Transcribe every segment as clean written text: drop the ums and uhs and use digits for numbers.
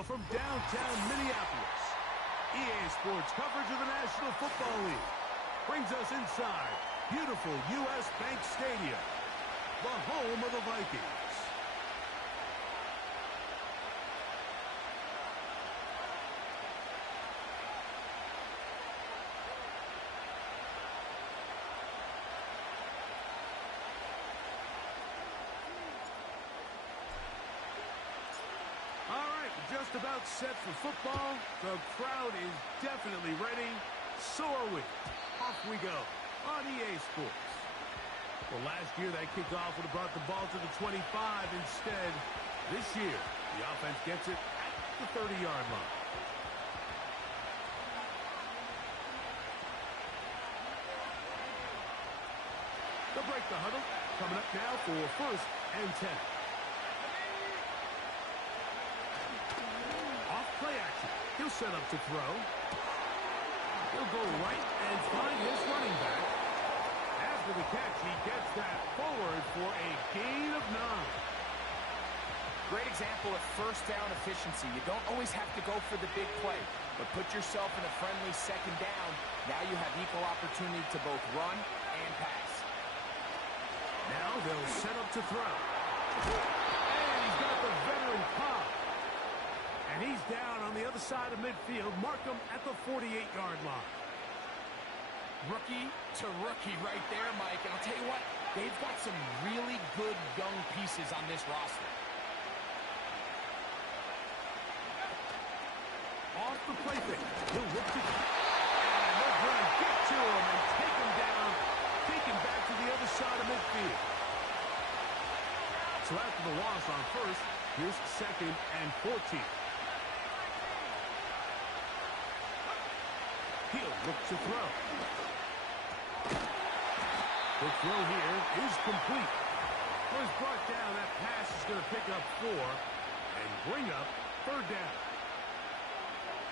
now from downtown Minneapolis. EA Sports coverage of the National Football League brings us inside beautiful U.S. Bank Stadium, the home of the Vikings. Just about set for football. The crowd is definitely ready. So are we. Off we go on EA Sports. Well, last year that kickoff would have brought the ball to the 25. Instead, this year, the offense gets it at the 30-yard line. They'll break the huddle. Coming up now for 1st and 10. Play action. He'll set up to throw. He'll go right and find his running back. After the catch, he gets that forward for a gain of 9. Great example of first down efficiency. You don't always have to go for the big play, but put yourself in a friendly second down. Now you have equal opportunity to both run and pass. Now they'll set up to throw. And he's got the veteran Cobb. And he's down on the other side of midfield. Mark him at the 48-yard line. Rookie to rookie right there, Mike. And I'll tell you what, they've got some really good young pieces on this roster. Off the play fake. He'll look to and they're going to get to him and take him down. Take him back to the other side of midfield. So after the loss on first, here's 2nd and 14. He'll look to throw. The throw here is complete. Was brought down. That pass is going to pick up 4 and bring up 3rd down.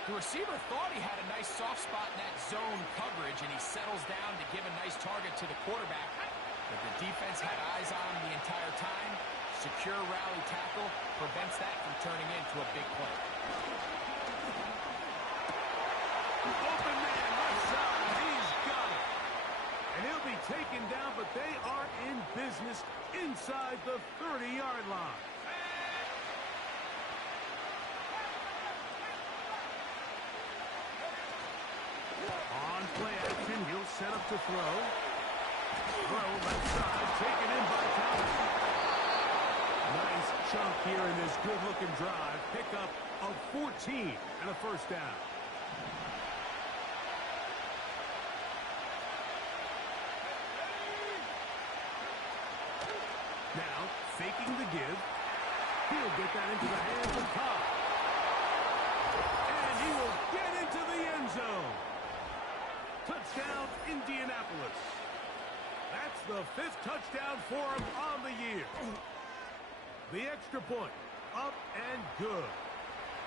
The receiver thought he had a nice soft spot in that zone coverage, and he settles down to give a nice target to the quarterback. But the defense had eyes on him the entire time. Secure rally tackle prevents that from turning into a big play. Open man, left side. He's got it. And he'll be taken down, but they are in business inside the 30-yard line. On play action, he'll set up to throw. Throw left side, taken in by Thomas. Nice chunk here in this good-looking drive. Pick up of 14 and a 1st down. Now, faking the give. He'll get that into the hands of Cobb. And he will get into the end zone. Touchdown, Indianapolis. That's the 5th touchdown for him on the year. The extra point, up and good.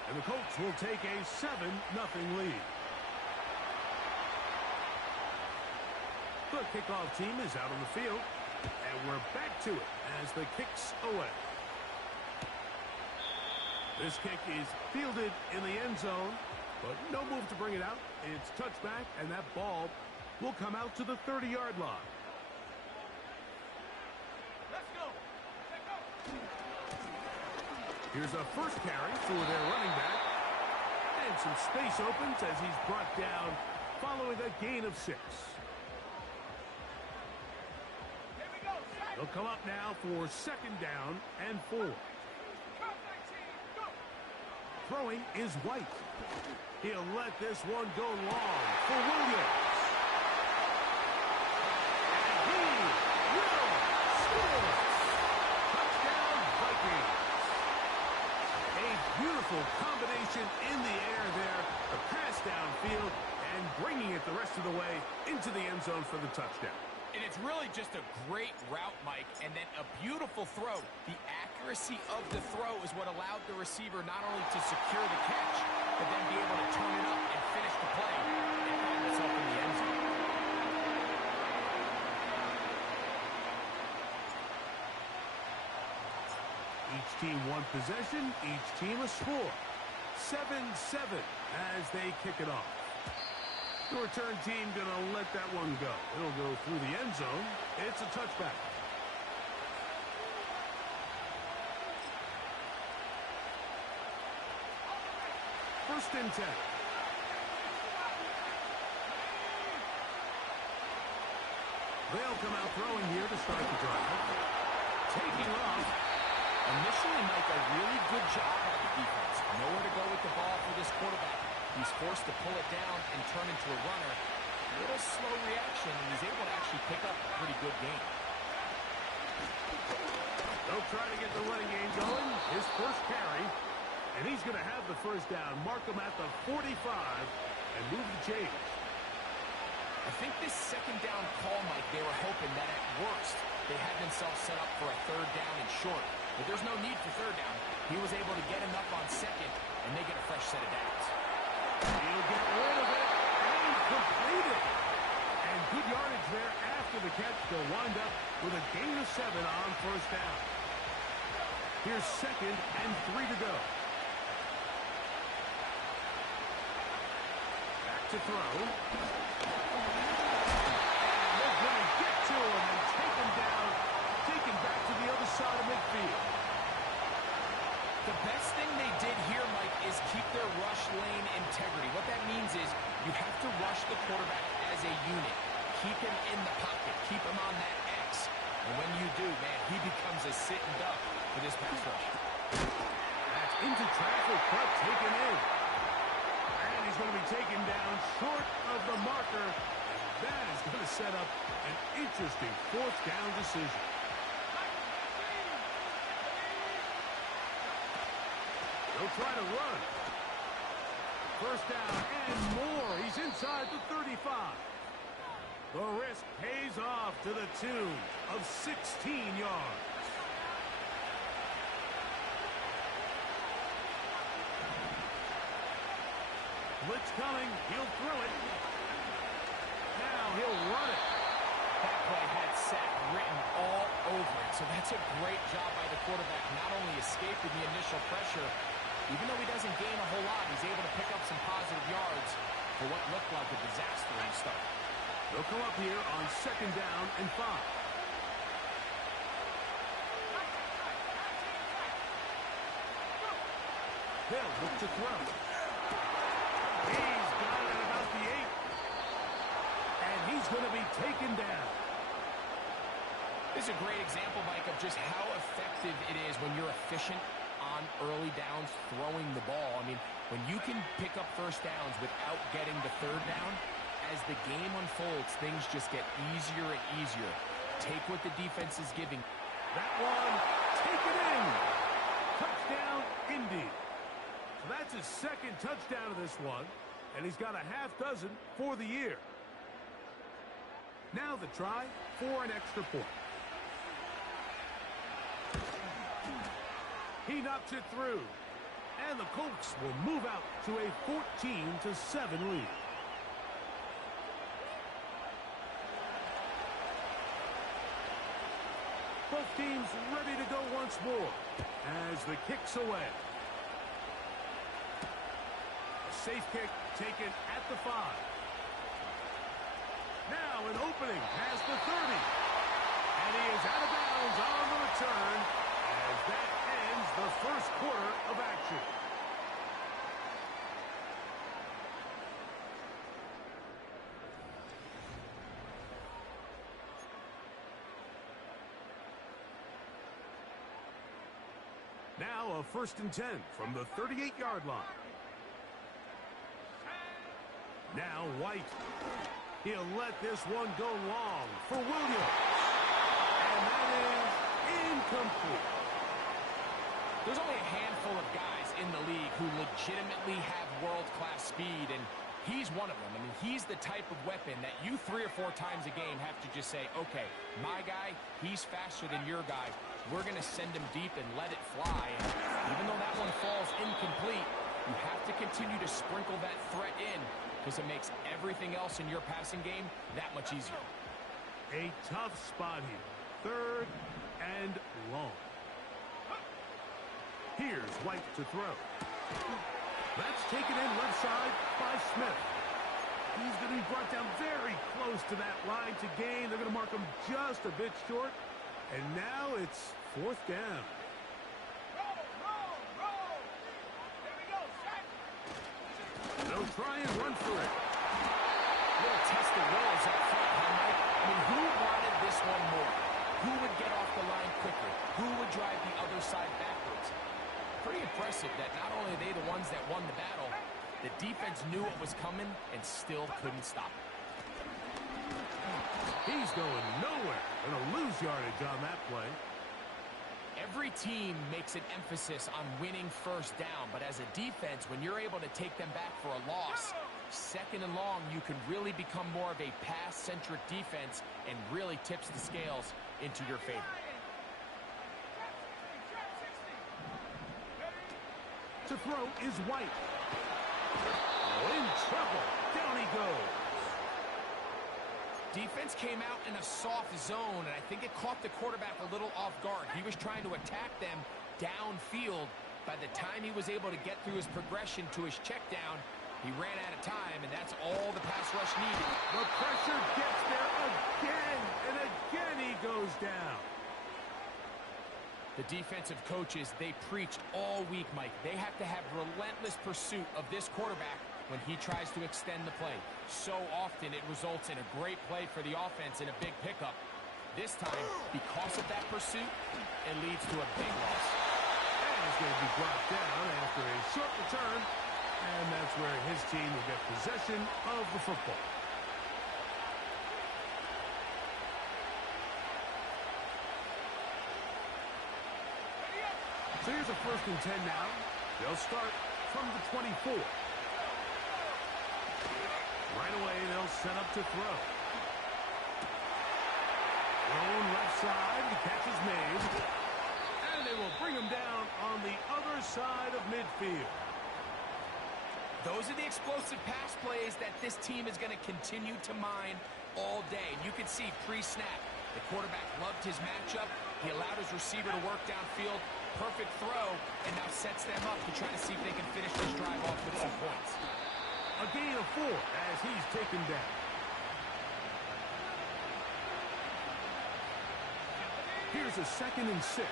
And the Colts will take a 7-0 lead. The kickoff team is out on the field. And we're back to it as the kick's away. This kick is fielded in the end zone, but no move to bring it out. It's touchback, and that ball will come out to the 30-yard line. Let's go. Let's go. Here's a first carry for their running back. And some space opens as he's brought down following a gain of 6. They'll come up now for 2nd down and 4. Throwing is White. He'll let this one go long for Williams. And he will score. Touchdown, Vikings. A beautiful combination in the air there. The pass downfield and bringing it the rest of the way into the end zone for the touchdown. And it's really just a great route, Mike, and then a beautiful throw. The accuracy of the throw is what allowed the receiver not only to secure the catch, but then be able to turn it up and finish the play and find himself in the end zone. Each team one possession, each team a score. 7-7 as they kick it off. The return team going to let that one go. It'll go through the end zone. It's a touchback. First and 10. They'll come out throwing here to start the drive. Taking off. Initially, Mike, a really good job by the defense. Nowhere to go with the ball for this quarterback. He's forced to pull it down and turn into a runner. A little slow reaction, and he's able to actually pick up a pretty good game. They'll try to get the running game going. His first carry. And he's going to have the first down. Mark him at the 45 and move the chains. I think this second down call, Mike, they were hoping that at worst they had themselves set up for a third down and short. But there's no need for third down. He was able to get enough on second, and they get a fresh set of downs. He'll get rid of it and complete it. And good yardage there after the catch. They'll wind up with a gain of 7 on first down. Here's 2nd and 3 to go. Back to throw. They're going to get to him and take him down. Take him back to the other side of midfield. The best thing they did here, Mike, is keep their rush lane integrity. What that means is you have to rush the quarterback as a unit. Keep him in the pocket. Keep him on that X. And when you do, man, he becomes a sitting duck for this pass rush. That's into traffic, but taken in. And he's going to be taken down short of the marker. That is going to set up an interesting fourth down decision. They'll try to run. First down and more. He's inside the 35. The risk pays off to the tune of 16 yards. Blitz coming. He'll throw it. Now he'll run it. That play had sack written all over it. So that's a great job by the quarterback, not only escaping the initial pressure, even though he doesn't gain a whole lot, he's able to pick up some positive yards for what looked like a disaster in the start. They'll come up here on 2nd down and 5. They'll look to throw. He's got it at about the 8. And he's going to be taken down. This is a great example, Mike, of just how effective it is when you're efficient on early downs throwing the ball. I mean, when you can pick up first downs without getting the third down, as the game unfolds, things just get easier and easier. Take what the defense is giving. That one, taken in. Touchdown, Indy. So that's his 2nd touchdown of this one, and he's got a half dozen for the year. Now the try for an extra point. He knocks it through, and the Colts will move out to a 14-7 lead. Both teams ready to go once more as the kick's away. A safe kick taken at the 5. Now an opening past the 30. And he is out of bounds on the return as that ends the first quarter of action. Now a 1st and 10 from the 38-yard line. Now White. He'll let this one go long for Williams. And that is incomplete. There's only a handful of guys in the league who legitimately have world-class speed, and he's one of them. I mean, he's the type of weapon that you 3 or 4 times a game have to just say, okay, my guy, he's faster than your guy. We're going to send him deep and let it fly. And even though that one falls incomplete, you have to continue to sprinkle that threat in because it makes everything else in your passing game that much easier. A tough spot here. 3rd and long. Here's White to throw. That's taken in left side by Smith. He's going to be brought down very close to that line to gain. They're going to mark him just a bit short. And now it's 4th down. They'll try and run for it. Little test the walls up front, huh, Mike? I mean, who wanted this one more? Who would get off the line quicker? Who would drive the other side backwards? Pretty impressive that not only are they the ones that won the battle, the defense knew what was coming and still couldn't stop it. He's going nowhere. Going to lose yardage on that play. Every team makes an emphasis on winning first down, but as a defense, when you're able to take them back for a loss, 2nd and long, you can really become more of a pass-centric defense and really tips the scales into your favor. To throw is White. Oh, in trouble. Down he goes. Defense came out in a soft zone, and I think it caught the quarterback a little off guard. He was trying to attack them downfield. By the time he was able to get through his progression to his check down, he ran out of time, and that's all the pass rush needed. The pressure gets there again, and again he goes down. The defensive coaches, they preach all week, Mike. They have to have relentless pursuit of this quarterback when he tries to extend the play. So often it results in a great play for the offense and a big pickup. This time, because of that pursuit, it leads to a big loss. And he's going to be brought down after a short return, and that's where his team will get possession of the football. So here's a 1st and 10 now. They'll start from the 24. Right away, they'll set up to throw. Thrown left side, the catch is made. And they will bring him down on the other side of midfield. Those are the explosive pass plays that this team is going to continue to mine all day. And you can see pre-snap, the quarterback loved his matchup. He allowed his receiver to work downfield. Perfect throw, and now sets them up to try to see if they can finish this drive off with some points. A gain of 4 as he's taken down. Here's a 2nd and 6.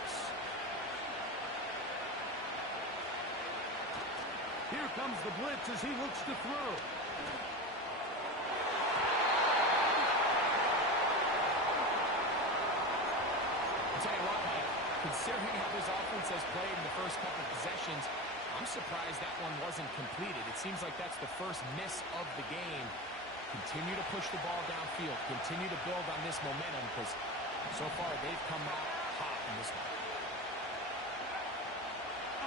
Here comes the blitz as he looks to throw. I'll tell you what, Mike, considering how this offense has played in the first couple of possessions, I'm surprised that one wasn't completed. It seems like that's the first miss of the game. Continue to push the ball downfield. Continue to build on this momentum because so far they've come out hot in this one.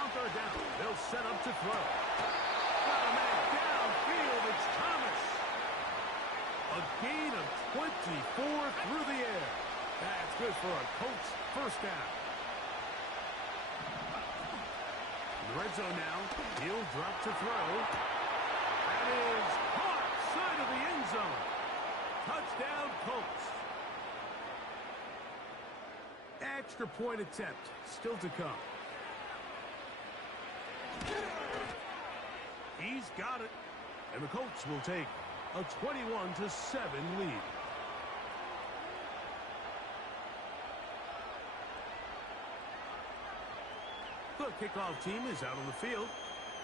On 3rd down, they'll set up to throw. Got a man downfield. It's Thomas. A gain of 24 through the air. That's good for a Colts 1st down. Red zone now. He'll drop to throw. That is caught. Side of the end zone. Touchdown, Colts. Extra point attempt. Still to come. He's got it. And the Colts will take a 21-7 lead. The kickoff team is out on the field,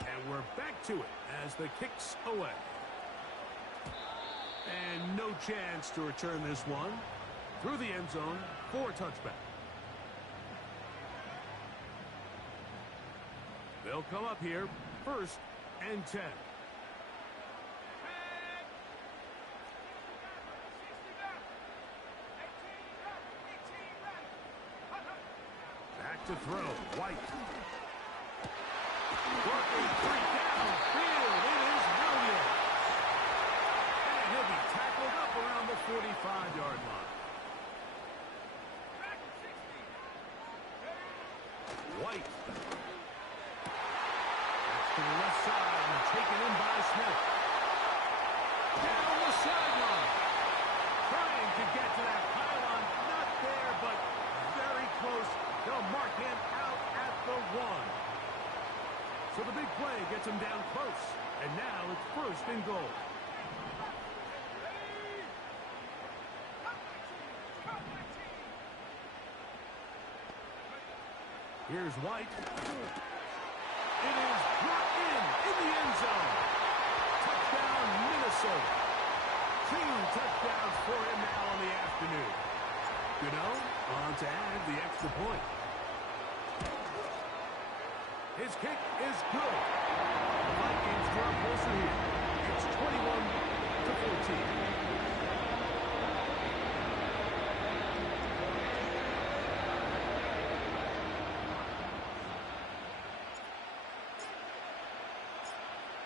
and we're back to it as the kick's away. And no chance to return this one through the end zone for a touchback. They'll come up here, 1st and 10. Back to throw, White. Working 3 downfield, it is Williams. And he'll be tackled up around the 45-yard line. White. That's to the left side and taken in by Smith. Down the sideline. Trying to get to that pylon. Not there, but very close. They'll mark him out at the 1. So the big play gets him down close Here's White. It is brought in the end zone. Touchdown, Minnesota. 2 touchdowns for him now on the afternoon. Gano on to add the extra point. His kick is good. The Vikings draw closer here. It's 21-14.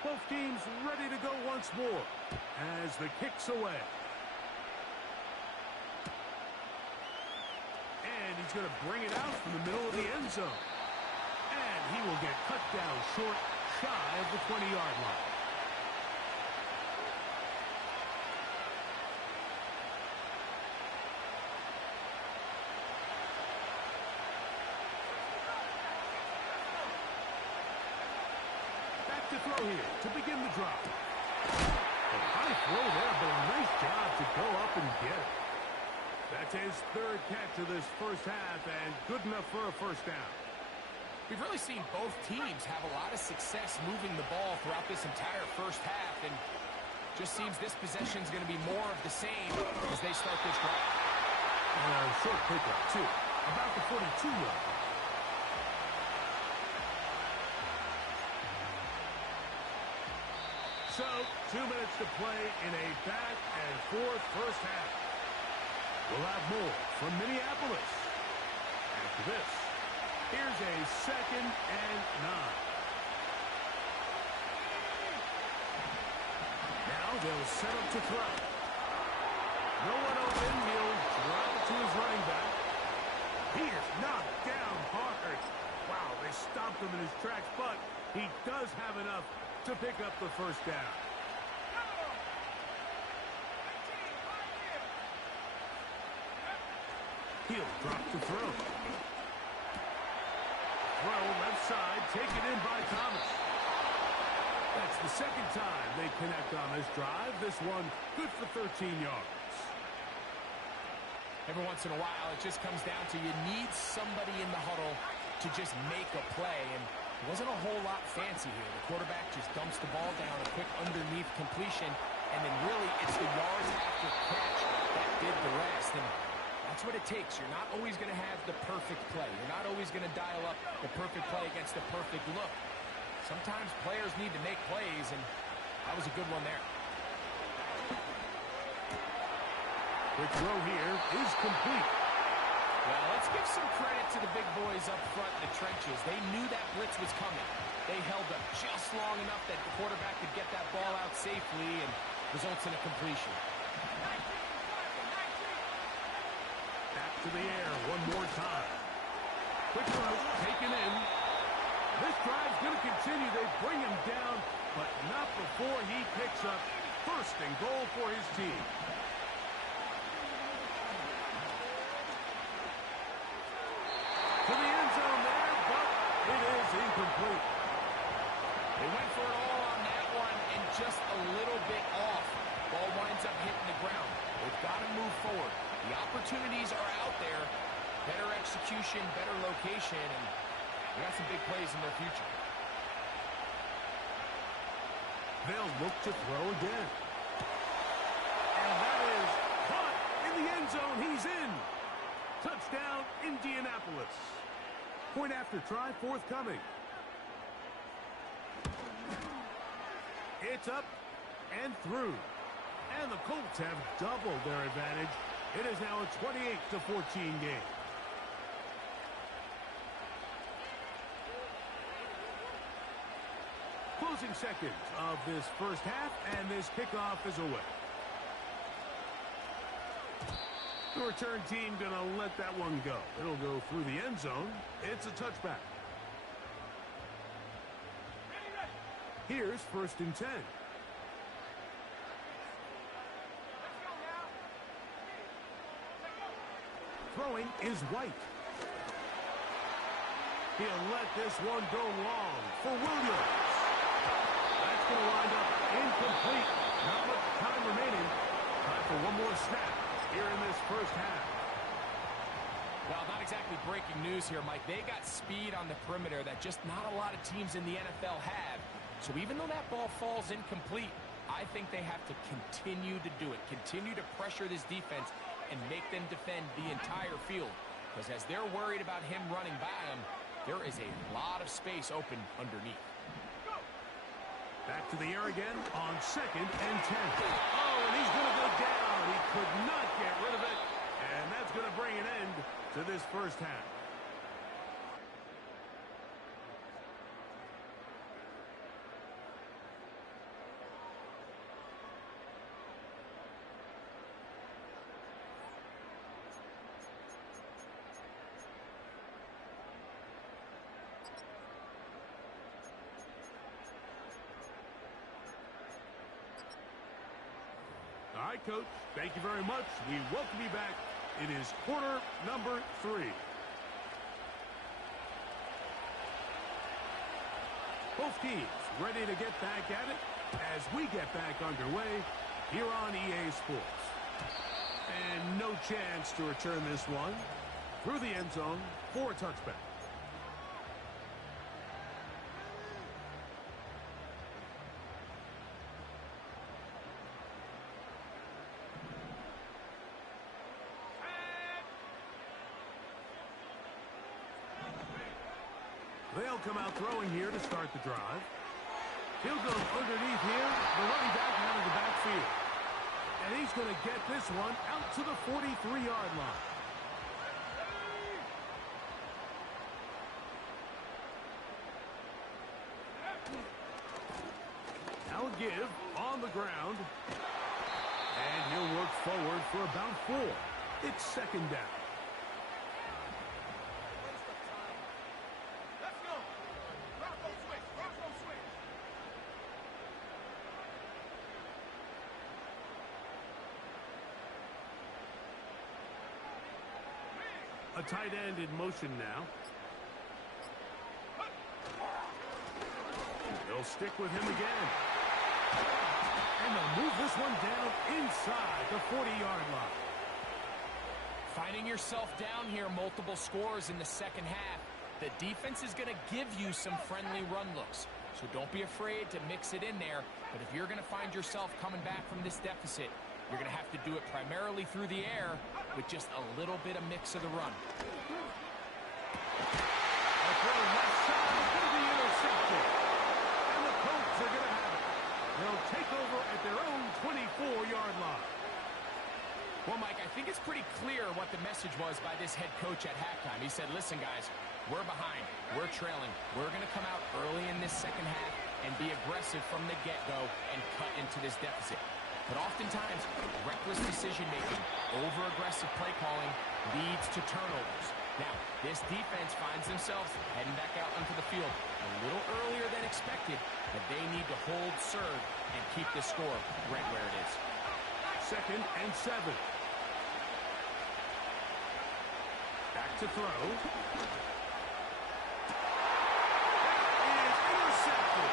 Both teams ready to go once more as the kick's away. And he's going to bring it out from the middle of the end zone. And he will get cut down short, shy of the 20-yard line. Back to throw here to begin the drive. A high throw there, but a nice job to go up and get it. That's his third catch of this first half, and good enough for a first down. We've really seen both teams have a lot of success moving the ball throughout this entire first half, and just seems this possession is going to be more of the same as they start this drive. Short pickup, too. About the 42-yard. So, 2 minutes to play in a back-and-forth first half. We'll have more from Minneapolis. After this, here's a 2nd and 9. Now they'll set up to throw. No one open. He'll drop it to his running back. He is knocked down hard. Wow, they stopped him in his tracks, but he does have enough to pick up the first down. He'll drop the throw. Throw left side, taken in by Thomas. That's the second time they connect on this drive. This one good for 13 yards. Every once in a while, it just comes down to you need somebody in the huddle to just make a play, and it wasn't a whole lot fancy here. The quarterback just dumps the ball down, a quick underneath completion, and then really it's the yards after catch that did the rest. And that's what it takes. You're not always going to have the perfect play. You're not always going to dial up the perfect play against the perfect look. Sometimes players need to make plays, and that was a good one there. Quick throw here is complete. Well, let's give some credit to the big boys up front in the trenches. They knew that blitz was coming. They held up just long enough that the quarterback could get that ball out safely and results in a completion. Back to the air one more time. Quick throw taken in. This drive's going to continue. They bring him down, but not before he picks up first and goal for his team. To the end zone there, but it is incomplete. They went for it all on that one and just a little bit off. Ball winds up hitting the ground. They've got to move forward. The opportunities are out there. Better execution, better location, and we got some big plays in their future. They'll look to throw again. And that is caught in the end zone. He's in. Touchdown, Indianapolis. Point after try forthcoming. It's up and through. And the Colts have doubled their advantage. It is now a 28-14 game. Closing seconds of this first half, and this kickoff is away. The return team going to let that one go. It'll go through the end zone. It's a touchback. Here's 1st and 10. Throwing is White. He'll let this one go long for Williams. That's going to wind up incomplete. Not much time remaining. Time for one more snap here in this first half. Well, not exactly breaking news here, Mike. They got speed on the perimeter that just not a lot of teams in the NFL have. So even though that ball falls incomplete, I think they have to continue to do it, continue to pressure this defense and make them defend the entire field. Because as they're worried about him running by them, there is a lot of space open underneath. Back to the air again on 2nd and 10. Oh, and he's going to go down. He could not get rid of it. And that's going to bring an end to this first half. All right, Coach, thank you very much. We welcome you back. It is quarter number 3. Both teams ready to get back at it as we get back underway here on EA Sports. And no chance to return this one through the end zone for a touchback. They'll come out throwing here to start the drive. He'll go underneath here, the running back out of the backfield. And he's going to get this one out to the 43-yard line. Now a give on the ground. And he'll work forward for about 4. It's 2nd down. A tight end in motion now. They'll stick with him again. And they'll move this one down inside the 40-yard line. Finding yourself down here, multiple scores in the second half. The defense is going to give you some friendly run looks. So don't be afraid to mix it in there. But if you're going to find yourself coming back from this deficit, you're going to have to do it primarily through the air with just a little bit of mix of the run. A throw left side is going to be intercepted. And the Colts are going to have it. They'll take over at their own 24-yard line. Well, Mike, I think it's pretty clear what the message was by this head coach at halftime. He said, listen, guys, we're behind. We're trailing. We're going to come out early in this second half and be aggressive from the get-go and cut into this deficit. But oftentimes, reckless decision-making, over-aggressive play calling leads to turnovers. Now, this defense finds themselves heading back out onto the field a little earlier than expected, but they need to hold serve and keep this score right where it is. 2nd and 7. Back to throw. That is intercepted.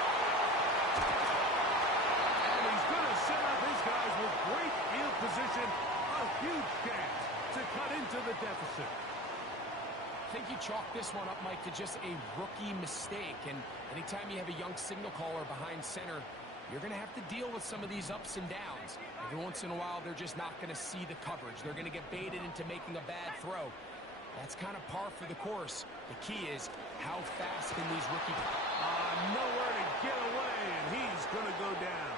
And he's going to set up his guys with great field position. A huge chance to cut into the deficit. I think you chalk this one up, Mike, to just a rookie mistake. And anytime you have a young signal caller behind center, you're going to have to deal with some of these ups and downs. Every once in a while, they're just not going to see the coverage. They're going to get baited into making a bad throw. That's kind of par for the course. The key is how fast can these rookie... Nowhere to get away, and he's going to go down.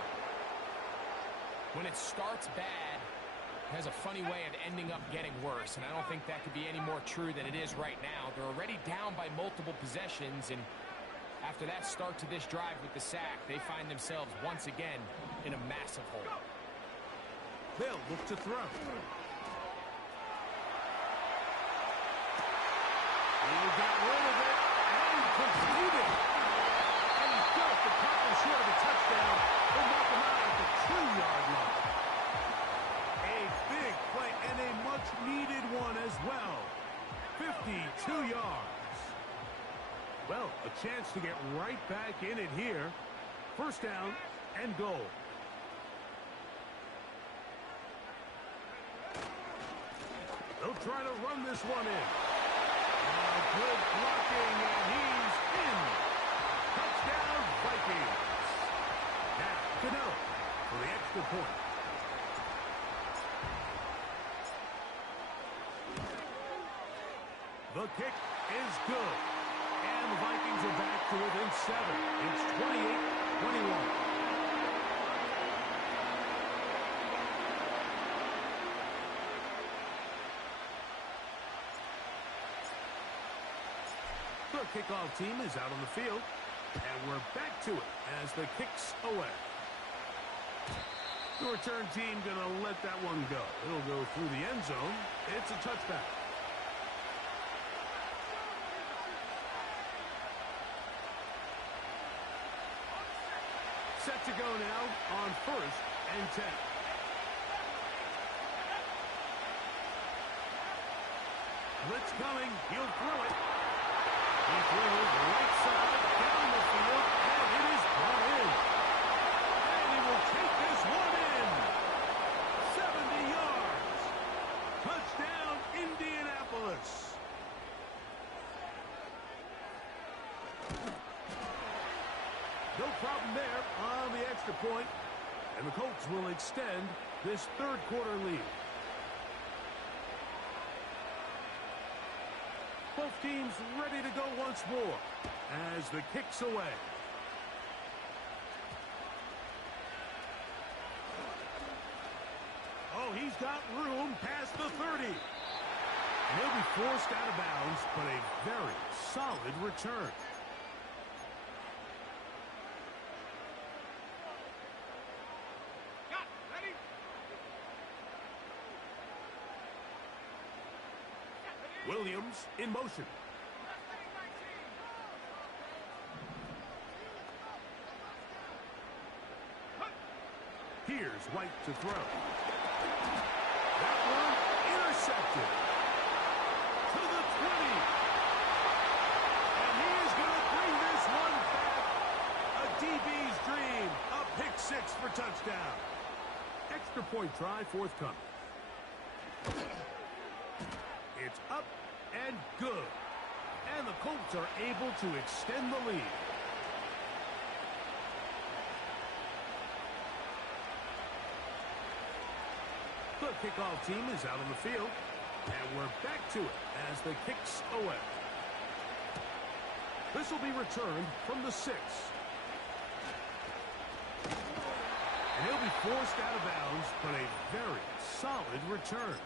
When it starts bad, it has a funny way of ending up getting worse, and I don't think that could be any more true than it is right now. They're already down by multiple possessions, and after that start to this drive with the sack, they find themselves once again in a massive hole. They'll look to throw. He'll get rid of it and complete it. And he's just a couple short of a touchdown. They'll knock him out at the 2-yard line. A big play and a much-needed one as well. 52 yards. Well, a chance to get right back in it here. 1st down and goal. They'll trying to run this one in. Good blocking, and he's in. Touchdown, Vikings. Now, Cano for the extra point. The kick is good. And the Vikings are back to within 7. It's 28-21. The kickoff team is out on the field. And we're back to it as the kick's away. The return team going to let that one go. It'll go through the end zone. It's a touchback. Set to go now on 1st and 10. Blitz coming. He'll throw it. He throws right side down the field, and it is brought in. And he will take this one in. 70 yards. Touchdown, Indianapolis. No problem there on the extra point, and the Colts will extend this third quarter lead. Both teams ready to go once more as the kick's away. Oh, he's got room past the 30. And he'll be forced out of bounds, but a very solid return. Williams in motion. Here's White to throw. That one intercepted. To the 20. And he is going to bring this one back. A DB's dream. A pick 6 for touchdown. Extra point try forthcoming. It's up and good. And the Colts are able to extend the lead. The kickoff team is out on the field. And we're back to it as the kick's away. This will be returned from the 6. And he'll be forced out of bounds, but a very solid return.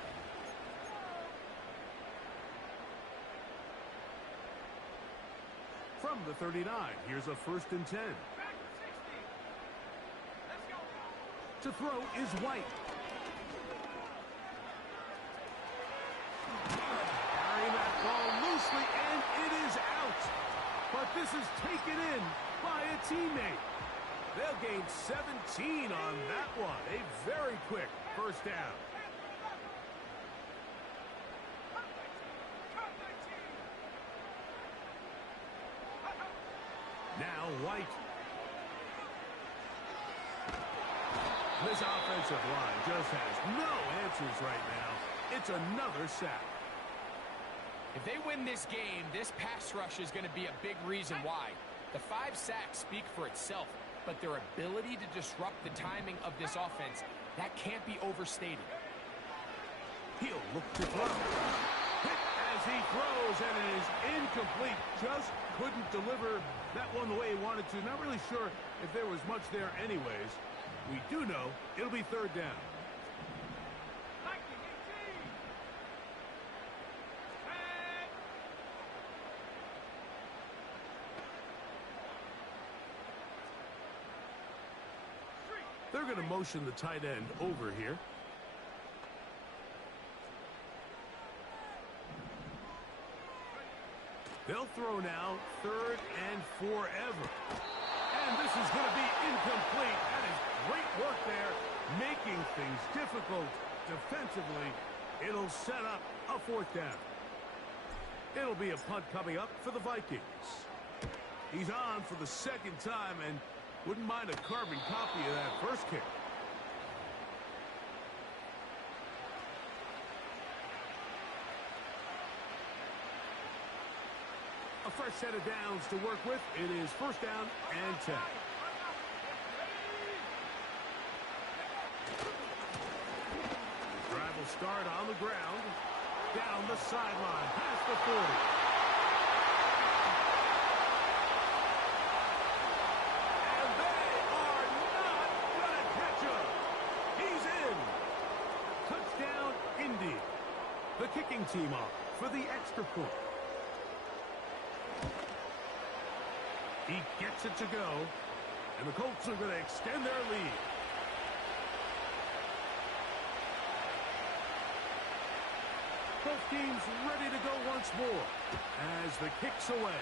From the 39, here's a 1st and 10. To throw is White. Carrying that ball loosely, and it is out. But this is taken in by a teammate. They'll gain 17 on that one. A very quick first down. Now White. This offensive line just has no answers right now. It's another sack. If they win this game, this pass rush is going to be a big reason why. The 5 sacks speak for itself, but their ability to disrupt the timing of this offense, that can't be overstated. He'll look to throw. Hit as he throws, and it is incomplete. Just couldn't deliver that one the way he wanted to. Not really sure if there was much there anyways. We do know it'll be 3rd down. They're going to motion the tight end over here. They'll throw now 3rd and forever. And this is going to be incomplete. That is great work there, making things difficult defensively. It'll set up a 4th down. It'll be a punt coming up for the Vikings. He's on for the 2nd time and wouldn't mind a carbon copy of that first kick. fresh set of downs to work with. It is first down and 10. Drive will start on the ground. Down the sideline, past the 40. And they are not going to catch him. He's in. Touchdown, Indy. The kicking team off for the extra point. He gets it to go, and the Colts are going to extend their lead. Both teams ready to go once more as the kick's away.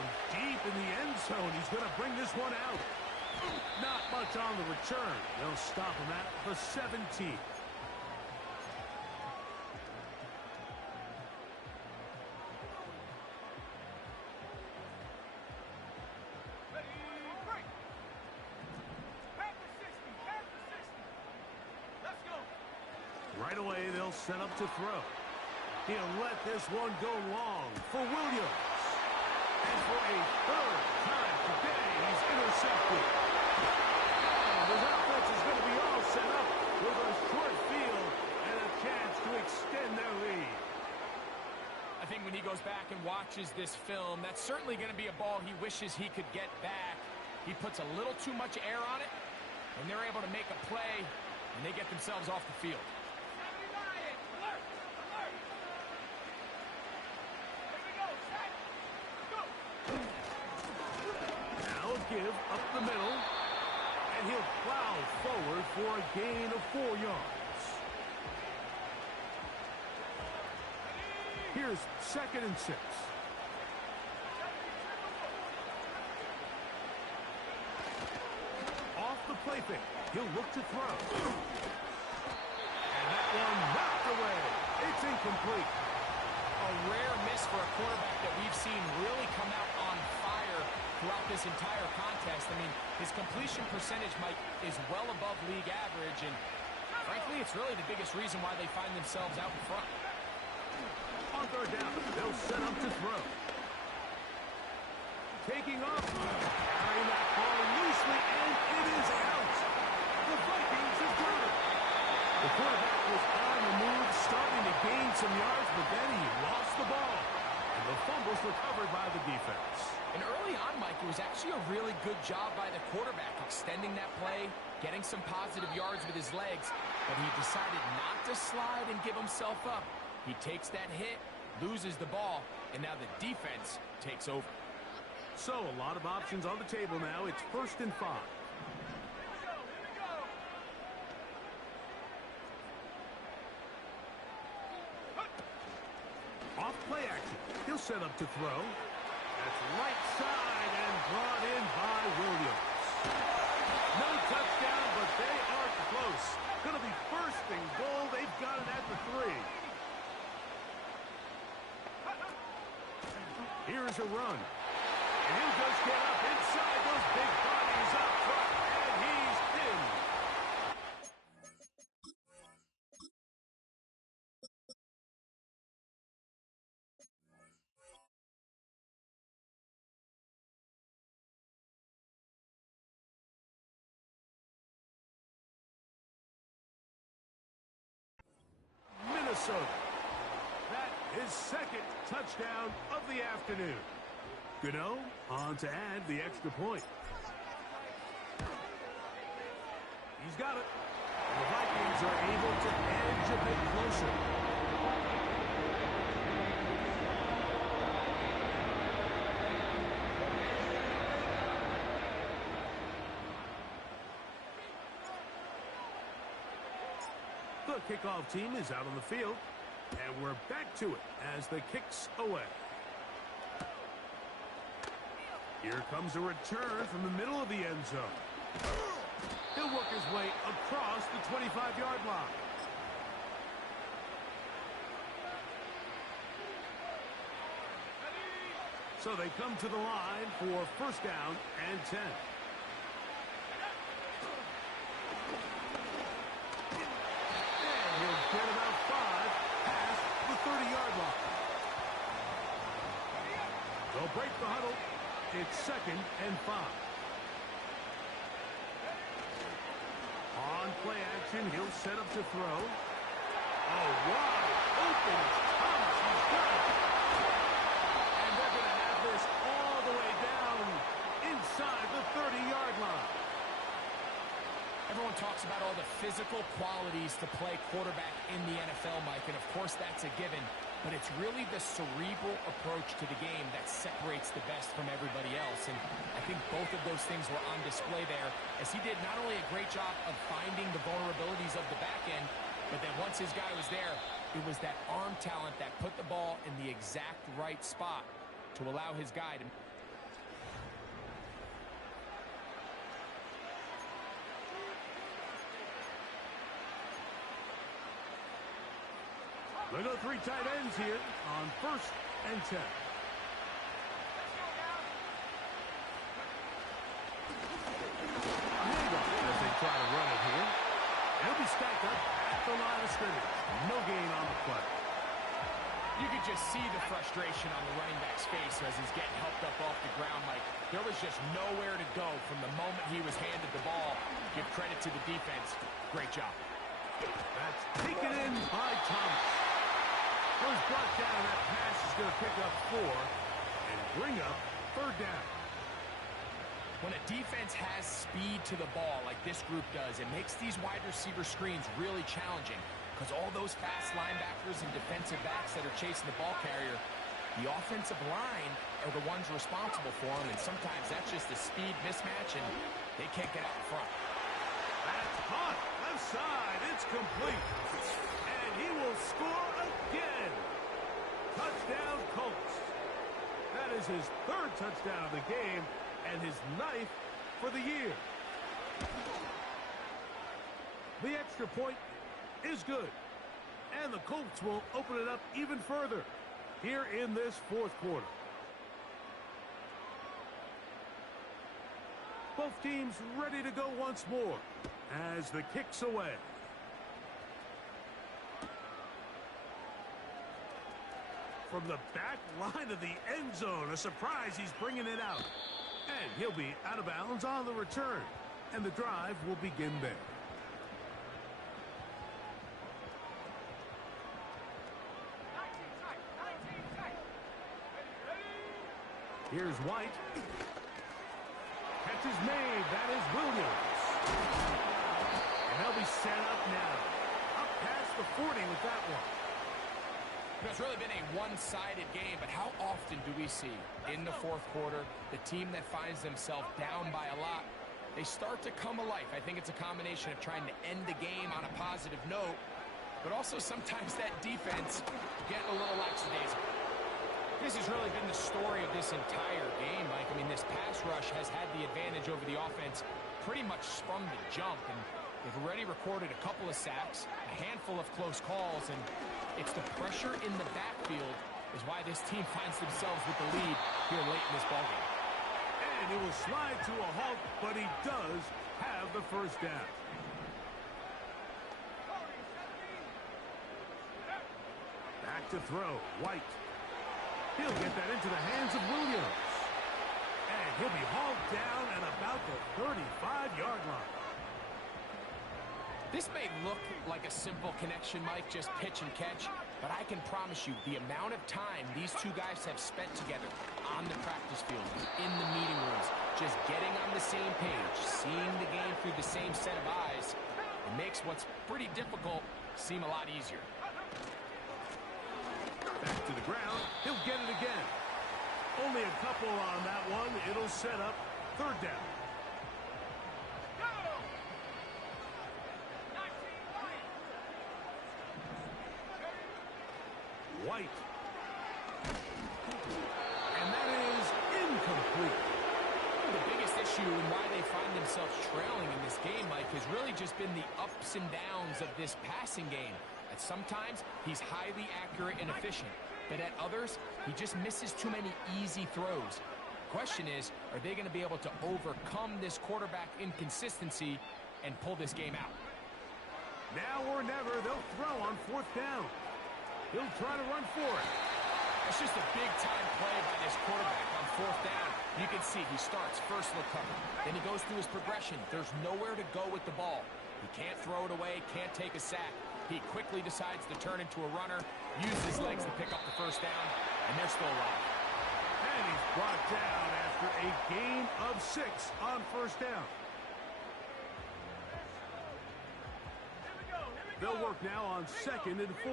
And deep in the end zone, he's going to bring this one out. Not much on the return. They'll stop him at the 17. Right away, they'll set up to throw. He'll let this one go long for Williams. And for a third time today, he's intercepted. And his offense is going to be all set up with a short field and a chance to extend their lead. I think when he goes back and watches this film, that's certainly going to be a ball he wishes he could get back. He puts a little too much air on it, and they're able to make a play, and they get themselves off the field. Give up the middle, and he'll plow forward for a gain of 4 yards. Here's 2nd and 6. Off the play fake, he'll look to throw. And that one knocked away. It's incomplete. A rare miss for a quarterback that we've seen really come out on fire throughout this entire contest. I mean, his completion percentage, Mike, is well above league average, and frankly, it's really the biggest reason why they find themselves out in front. On third down, they'll set up to throw. Taking off, carrying that ball loosely, and it is out. The Vikings have done it. The quarterback was on the move, starting to gain some yards, but then he lost the ball. And the fumble's recovered by the defense. And early on, Mike, it was actually a really good job by the quarterback, extending that play, getting some positive yards with his legs, but he decided not to slide and give himself up. He takes that hit, loses the ball, and now the defense takes over. So, a lot of options on the table now. It's 1st and 5. Off play action. He'll set up to throw. That's right side and brought in by Williams. No touchdown, but they are close. Going to be 1st and goal. They've got it at the 3. Here's a run. And he'll just get up inside those big bodies up front, and he's in. Minnesota. That is 2nd touchdown of the afternoon. Gano on to add the extra point. He's got it. And the Vikings are able to edge a bit closer. The kickoff team is out on the field, and we're back to it as the kick's away. Here comes a return from the middle of the end zone. He'll work his way across the 25-yard line. So they come to the line for 1st down and 10. And he'll get about 5 past the motion. He'll set up to throw. Oh, wide open. Thomas, he's got it. And they're going to have this all the way down inside the 30-yard line. Everyone talks about all the physical qualities to play quarterback in the NFL, Mike, and of course that's a given. But it's really the cerebral approach to the game that separates the best from everybody else. And I think both of those things were on display there, as he did not only a great job of finding the vulnerabilities of the back end, but then once his guy was there, it was that arm talent that put the ball in the exact right spot to allow his guy to... They go three tight ends here on 1st and 10. As they try to run it here. They'll be stacked up at the line of scrimmage. No gain on the play. You could just see the frustration on the running back's face as he's getting helped up off the ground, Mike. There was just nowhere to go from the moment he was handed the ball. Give credit to the defense. Great job. That's taken in by Thomas. First brought down, that pass is going to pick up 4 and bring up 3rd down. When a defense has speed to the ball like this group does, it makes these wide receiver screens really challenging because all those fast linebackers and defensive backs that are chasing the ball carrier, the offensive line are the ones responsible for them, and sometimes that's just a speed mismatch, and they can't get out in front. That's caught. Left side. It's complete. And he will score again. Touchdown, Colts. That is his 3rd touchdown of the game and his 9th for the year. The extra point is good. And the Colts will open it up even further here in this 4th quarter. Both teams ready to go once more as the kick's away. From the back line of the end zone, a surprise, he's bringing it out. And he'll be out of bounds on the return. And the drive will begin there. Here's White. Catch is made. That is Williams. And they'll be set up now. Up past the 40 with that one. It's really been a one-sided game, but how often do we see in the 4th quarter the team that finds themselves down by a lot, they start to come alive. I think it's a combination of trying to end the game on a positive note, but also sometimes that defense getting a little lackadaisical. This has really been the story of this entire game, Mike. I mean, this pass rush has had the advantage over the offense pretty much from the jump, and they've already recorded a couple of sacks, a handful of close calls, and it's the pressure in the backfield is why this team finds themselves with the lead here late in this ballgame. And it will slide to a halt, but he does have the 1st down. Back to throw. White. He'll get that into the hands of Williams. And he'll be hauled down at about the 35-yard line. This may look like a simple connection, Mike, just pitch and catch, but I can promise you the amount of time these two guys have spent together on the practice field, in the meeting rooms, just getting on the same page, seeing the game through the same set of eyes, it makes what's pretty difficult seem a lot easier. Back to the ground. He'll get it again. Only a couple on that one. It'll set up 3rd down. White. And that is incomplete. The biggest issue and why they find themselves trailing in this game, Mike, has really just been the ups and downs of this passing game. At sometimes, he's highly accurate and efficient, but at others, he just misses too many easy throws. Question is, are they going to be able to overcome this quarterback inconsistency and pull this game out? Now or never, they'll throw on 4th down. He'll try to run for it. It's just a big-time play by this quarterback on 4th down. You can see he starts first look cover. Then he goes through his progression. There's nowhere to go with the ball. He can't throw it away, can't take a sack. He quickly decides to turn into a runner, use his legs to pick up the first down, and they're still alive. And he's brought down after a gain of 6 on first down. They'll work now on 2nd and 4.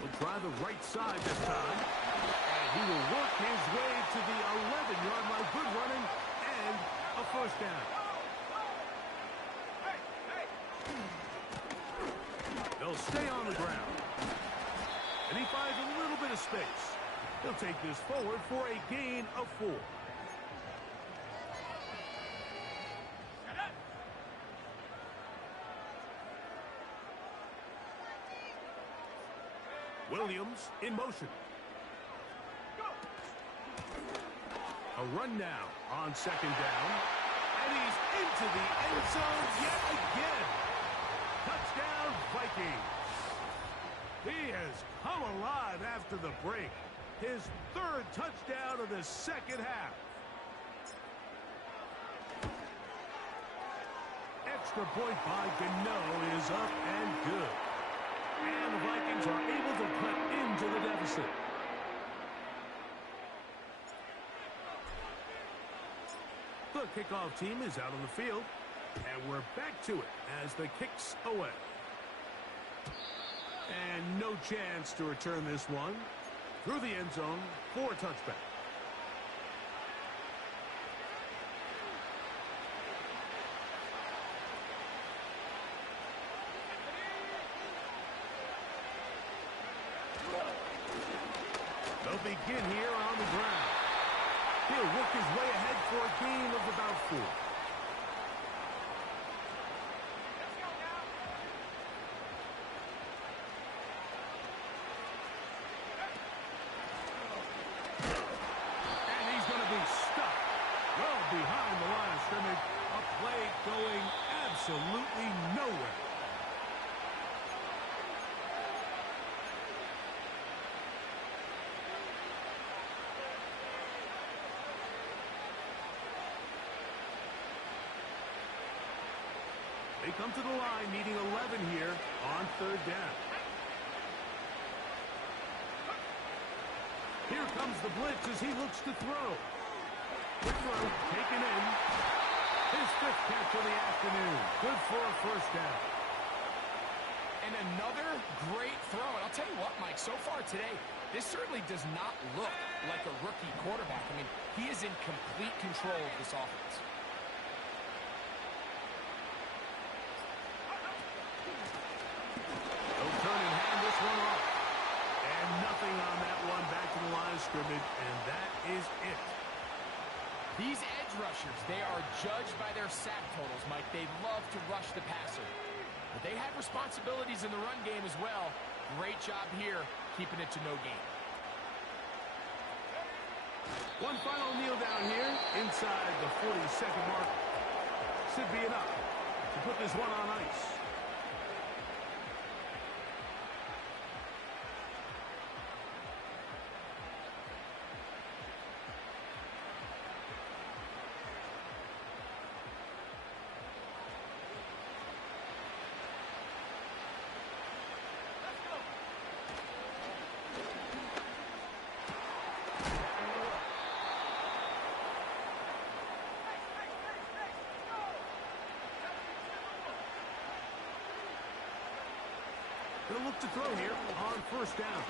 He'll try the right side this time. And he will work his way to the 11-yard line. Good running and a first down. They'll stay on the ground. And he finds a little bit of space. He'll take this forward for a gain of 4. Williams in motion. A run now on 2nd down. And he's into the end zone yet again. Touchdown, Vikings. He has come alive after the break. His 3rd touchdown of the second half. Extra point by Gano is up and good. And the Vikings are able to cut into the deficit. The kickoff team is out on the field. And we're back to it as the kick's away. And no chance to return this one. Through the end zone for a touchback. They'll begin here on the ground. He'll work his way ahead for a gain of about 4. And he's going to be stuck well behind the line of scrimmage. A play going absolutely nowhere. They come to the line needing 11 here on 3rd down. Here comes the blitz as he looks to throw. Quick throw, taken in. His 5th catch of the afternoon. Good for a first down. And another great throw. And I'll tell you what, Mike, so far today, this certainly does not look like a rookie quarterback. I mean, he is in complete control of this offense. One off. And nothing on that one. Back to the line of scrimmage, and that is it. These edge rushers, they are judged by their sack totals, Mike. They love to rush the passer. But they have responsibilities in the run game as well. Great job here, keeping it to no gain. One final kneel down here inside the 40-second mark. Should be enough to put this one on ice. He'll look to throw here on 1st down.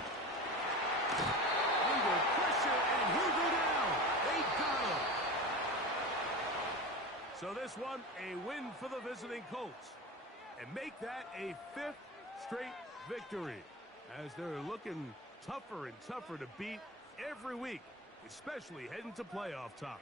Under pressure, and he'll go down. They got him. So this one, a win for the visiting Colts. And make that a 5th straight victory. As they're looking tougher and tougher to beat every week, especially heading to playoff time.